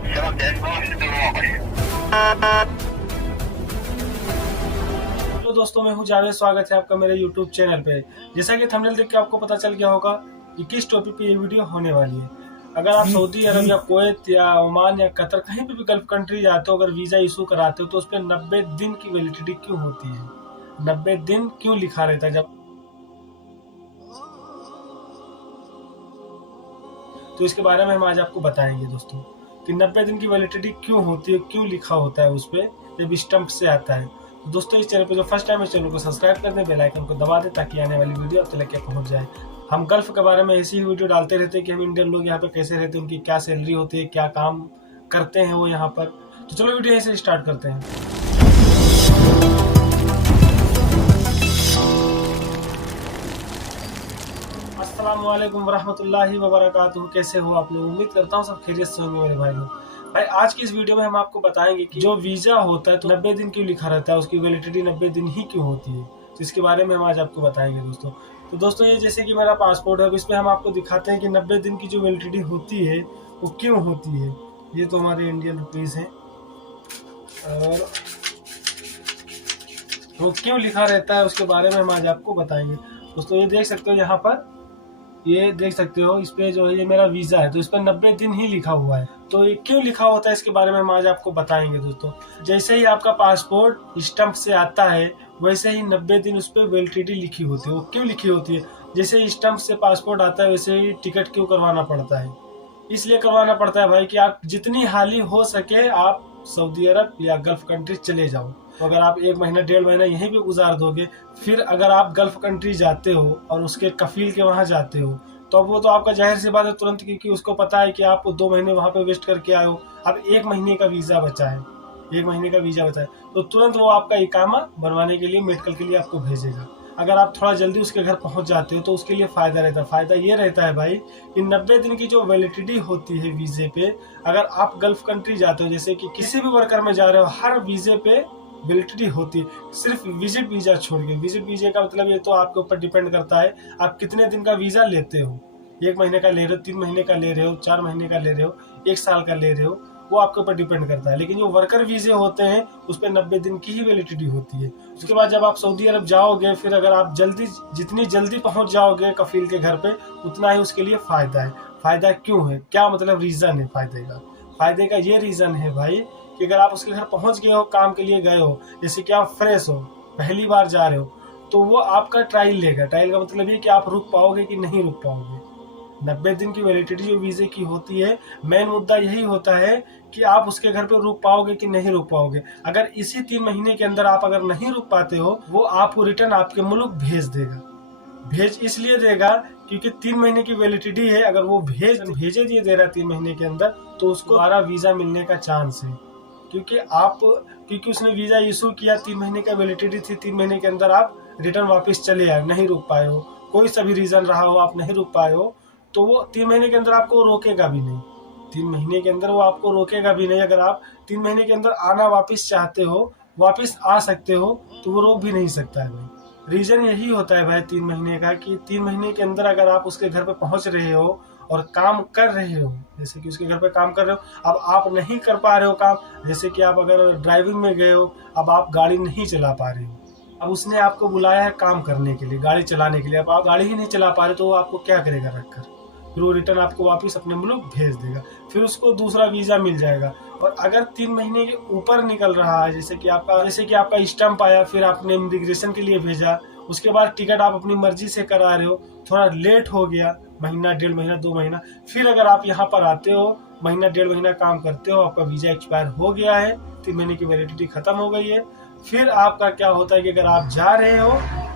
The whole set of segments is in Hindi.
तो दोस्तों, मैं हूं जावेद। स्वागत है आपका मेरे YouTube चैनल पे। जैसा कि थंबनेल देख के आपको पता चल गया होगा कि किस टॉपिक पे ये वीडियो होने वाली है। अगर आप सऊदी अरब या कुवैत या ओमान या कतर कहीं पे भी गल्फ कंट्री जाते हो, अगर वीजा इशू कराते हो तो उस पर 90 दिन की वैलिडिटी क्यों होती है, 90 दिन क्यों लिखा रहता है जब, तो इसके बारे में हम आज आपको बताएंगे दोस्तों कि 90 दिन की वैलिडिटी क्यों होती है, क्यों लिखा होता है उस पर जब स्टम्प से आता है। तो दोस्तों, इस चैनल पे जो फर्स्ट टाइम इस चैनल को सब्सक्राइब कर दें, बेल आइकन को दबा दें ताकि आने वाली वीडियो आप तक पहुंच जाए। हम गल्फ के बारे में ऐसी ही वीडियो डालते रहते हैं कि हम इंडियन लोग यहाँ पे कैसे रहते हैं, उनकी क्या सैलरी होती है, क्या काम करते हैं वो यहाँ पर। तो चलो वीडियो ऐसे स्टार्ट करते हैं। अस्सलाम वालेकुम वरहमतुल्लाहि वबरकातुहू। कैसे हो आप लोग? उम्मीद करता हूँ सब खैरियत से होंगे मेरे भाई लोग। भाई, आज की इस वीडियो में हम आपको बताएंगे कि जो वीजा होता है तो 90 दिन क्यों लिखा रहता है, उसकी वैलिडिटी 90 दिन ही क्यों होती है, तो इसके बारे में हम आज आपको बताएंगे दोस्तों। तो दोस्तों, ये जैसे कि मेरा पासपोर्ट है, अब इसमें हम आपको दिखाते हैं कि 90 दिन की जो वैलिडिटी होती है वो क्यों होती है। ये तो हमारे इंडियन रुपीज है और वो क्यों लिखा रहता है उसके बारे में हम आज आपको बताएंगे दोस्तों। ये देख सकते हो, यहाँ पर ये देख सकते हो, इस पे जो है ये मेरा वीजा है तो इस पर 90 दिन ही लिखा हुआ है। तो ये क्यों लिखा होता है इसके बारे में हम आज आपको बताएंगे दोस्तों। जैसे ही आपका पासपोर्ट स्टम्प से आता है वैसे ही 90 दिन उस पर वैलिडिटी लिखी होती है। वो क्यों लिखी होती है? जैसे स्टम्प से पासपोर्ट आता है वैसे ही टिकट क्यों करवाना पड़ता है? इसलिए करवाना पड़ता है भाई कि आप जितनी हाली हो सके आप सऊदी अरब या गल्फ कंट्री चले जाओ। तो अगर आप 1 महीना 1.5 महीना यहीं पे गुजार दोगे, फिर अगर आप गल्फ कंट्री जाते हो और उसके कफील के वहां जाते हो तो अब वो तो आपका जाहिर सी बात है तुरंत, क्योंकि उसको पता है कि आप 2 महीने वहां पे वेस्ट करके आए हो, अब 1 महीने का वीजा बचा है, 1 महीने का वीजा बचा है, तो तुरंत वो आपका इकामा बनवाने के लिए, मेडिकल के लिए आपको भेजेगा। अगर आप थोड़ा जल्दी उसके घर पहुंच जाते हो तो उसके लिए फायदा रहता है। फायदा ये रहता है भाई कि 90 दिन की जो वैलिडिटी होती है वीजे पे, अगर आप गल्फ कंट्री जाते हो, जैसे कि किसी भी वर्कर में जा रहे हो, हर वीजे पे वैलिडिटी होती है, सिर्फ विजिट वीजा छोड़ के। विजिट वीजा का मतलब ये तो आपके ऊपर डिपेंड करता है आप कितने दिन का वीजा लेते हो। 1 महीने का ले रहे हो, 3 महीने का ले रहे हो, 4 महीने का ले रहे हो, 1 साल का ले रहे हो, वो आपके ऊपर डिपेंड करता है। लेकिन जो वर्कर वीजे होते हैं उस पर 90 दिन की ही वैलिडिटी होती है। उसके बाद जब आप सऊदी अरब जाओगे, फिर अगर आप जितनी जल्दी पहुंच जाओगे कफील के घर पे, उतना ही उसके लिए फायदा है। फायदा क्यों है, क्या मतलब रीजन है फायदे का? फायदे का ये रीजन है भाई कि अगर आप उसके घर पहुंच गए हो, काम के लिए गए हो, जैसे कि आप फ्रेश हो, पहली बार जा रहे हो, तो वो आपका ट्रायल लेगा। ट्रायल का मतलब ये कि आप रुक पाओगे कि नहीं रुक पाओगे। 90 दिन की वैलिडिटी जो वीजे की होती है, मेन मुद्दा यही होता है कि आप उसके घर पे रुक पाओगे कि नहीं रुक पाओगे। अगर इसी 3 महीने के अंदर आप अगर नहीं रुक पाते हो, वो आपको रिटर्न आपके मुल्क भेज देगा। भेज इसलिए देगा क्योंकि 3 महीने की वैलिडिटी है। अगर वो भेजे दिए दे रहा है 3 महीने के अंदर, तो उसको दोबारा वीजा मिलने का चांस है। क्योंकि उसने वीजा इशू किया, 3 महीने का वैलिडिटी थी, 3 महीने के अंदर आप रिटर्न वापस चले आए, नहीं रुक पाए हो, कोई सा भी रीजन रहा हो आप नहीं रुक पाए हो, तो वो 3 महीने के अंदर आपको रोकेगा भी नहीं। 3 महीने के अंदर वो आपको रोकेगा भी नहीं। अगर आप 3 महीने के अंदर आना वापस चाहते हो, वापस आ सकते हो, तो वो रोक भी नहीं सकता है भाई। रीजन यही होता है भाई 3 महीने का कि 3 महीने के अंदर अगर आप उसके घर पे पहुंच रहे हो और काम कर रहे हो, जैसे कि उसके घर पे काम कर रहे हो, अब आप नहीं कर पा रहे हो काम, जैसे कि आप अगर ड्राइविंग में गए हो, अब आप गाड़ी नहीं चला पा रहे हो, अब उसने आपको बुलाया है काम करने के लिए, गाड़ी चलाने के लिए, अब आप गाड़ी ही नहीं चला पा रहे तो वो आपको क्या करेगा रखकर? फिर वो रिटर्न आपको वापस अपने मुल्क भेज देगा, फिर उसको दूसरा वीजा मिल जाएगा। और अगर 3 महीने के ऊपर निकल रहा है, जैसे कि आपका स्टम्प आया, फिर आपने इमिग्रेशन के लिए भेजा, उसके बाद टिकट आप अपनी मर्जी से करा रहे हो, थोड़ा लेट हो गया, महीना 1.5 महीना 2 महीना, फिर अगर आप यहाँ पर आते हो, महीना 1.5 महीना काम करते हो, आपका वीजा एक्सपायर हो गया है, 3 महीने की वैलिडिटी खत्म हो गई है, फिर आपका क्या होता है कि अगर आप जा रहे हो,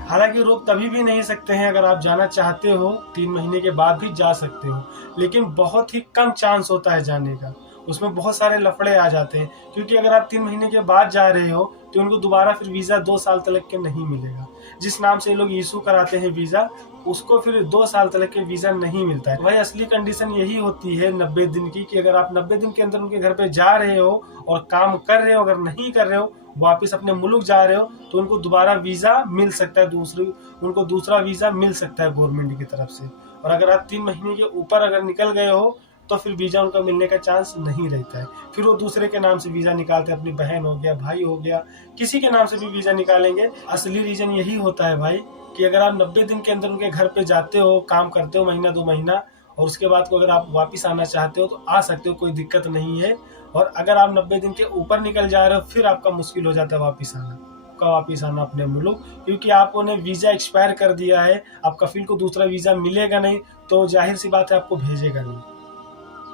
हालांकि रोक तभी भी नहीं सकते हैं, अगर आप जाना चाहते हो 3 महीने के बाद भी जा सकते हो, लेकिन बहुत ही कम चांस होता है जाने का, उसमें बहुत सारे लफड़े आ जाते हैं। क्योंकि अगर आप 3 महीने के बाद जा रहे हो तो उनको दोबारा फिर वीजा 2 साल तक के नहीं मिलेगा। जिस नाम से लोग इशू कराते हैं वीजा, उसको फिर 2 साल तक के वीजा नहीं मिलता है। भाई, असली कंडीशन यही होती है 90 दिन की कि अगर आप 90 दिन के अंदर उनके घर पे जा रहे हो और काम कर रहे हो, अगर नहीं कर रहे हो, वापिस अपने मुल्क जा रहे हो, तो उनको दोबारा वीजा मिल सकता है, दूसरा वीजा मिल सकता है गवर्नमेंट की तरफ से। और अगर आप 3 महीने के ऊपर अगर निकल गए हो तो फिर वीज़ा उनका मिलने का चांस नहीं रहता है। फिर वो दूसरे के नाम से वीज़ा निकालते हैं, अपनी बहन हो गया, भाई हो गया, किसी के नाम से भी वीज़ा निकालेंगे। असली रीज़न यही होता है भाई कि अगर आप 90 दिन के अंदर उनके घर पे जाते हो, काम करते हो महीना 2 महीना, और उसके बाद को अगर आप वापस आना चाहते हो तो आ सकते हो, कोई दिक्कत नहीं है। और अगर आप 90 दिन के ऊपर निकल जा रहे हो फिर आपका मुश्किल हो जाता है वापस आना अपने मुल्क, क्योंकि आपने वीज़ा एक्सपायर कर दिया है। आप कफील को दूसरा वीज़ा मिलेगा नहीं तो जाहिर सी बात है आपको भेजेगा नहीं।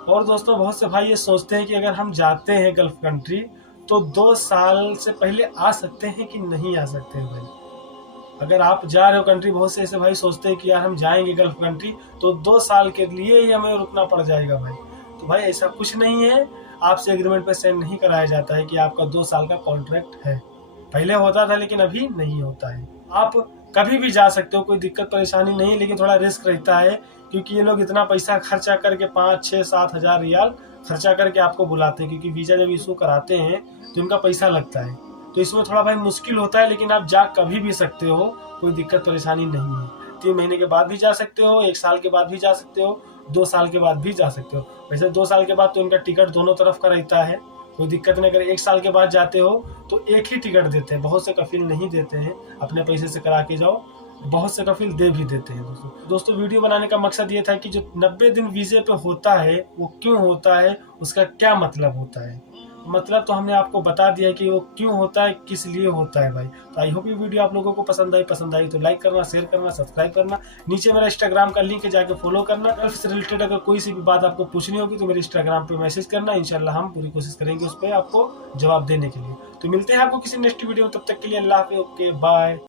और दोस्तों बहुत से भाई ये सोचते हैं कि अगर हम जाते हैं गल्फ कंट्री तो 2 साल से पहले आ सकते हैं कि नहीं आ सकते हैं भाई। अगर आप जा रहे हो कंट्री, बहुत से ऐसे भाई सोचते हैं कि यार हम जाएंगे गल्फ कंट्री तो 2 साल के लिए ही हमें रुकना पड़ जाएगा भाई। तो भाई ऐसा कुछ नहीं है, आपसे एग्रीमेंट पे साइन नहीं कराया जाता है कि आपका 2 साल का कॉन्ट्रैक्ट है। पहले होता था लेकिन अभी नहीं होता है। आप कभी भी जा सकते हो, कोई दिक्कत परेशानी नहीं, लेकिन थोड़ा रिस्क रहता है क्योंकि ये लोग इतना पैसा खर्चा करके 5, 6, 7 हज़ार रियाल खर्चा करके आपको बुलाते हैं, क्योंकि वीज़ा जब इशू कराते हैं तो इनका पैसा लगता है। तो इसमें थोड़ा भाई मुश्किल होता है, लेकिन आप जा कभी भी सकते हो, कोई दिक्कत परेशानी नहीं है। 3 महीने के बाद भी जा सकते हो, 1 साल के बाद भी जा सकते हो, 2 साल के बाद भी जा सकते हो। वैसे 2 साल के बाद तो इनका टिकट दोनों तरफ का रहता है, कोई दिक्कत नहीं। अगर 1 साल के बाद जाते हो तो एक ही टिकट देते हैं, बहुत से कफील नहीं देते हैं, अपने पैसे से करा के जाओ, बहुत से कफील दे भी देते हैं। दोस्तों वीडियो बनाने का मकसद ये था कि जो 90 दिन वीज़े पे होता है वो क्यों होता है, उसका क्या मतलब होता है। मतलब तो हमने आपको बता दिया कि वो क्यों होता है, किस लिए होता है भाई। तो आई होप ये वीडियो आप लोगों को पसंद आई तो लाइक करना, शेयर करना, सब्सक्राइब करना। नीचे मेरा इंस्टाग्राम का लिंक है, जाके फॉलो करना। गल्फ से रिलेटेड अगर कोई सी भी बात आपको पूछनी होगी तो मेरे इंस्टाग्राम पे मैसेज करना, इंशाल्लाह हम पूरी कोशिश करेंगे उस पर आपको जवाब देने के लिए। तो मिलते हैं आपको किसी नेक्स्ट वीडियो में, तब तक के लिए अल्लाह हाफिज़, ओके बाय।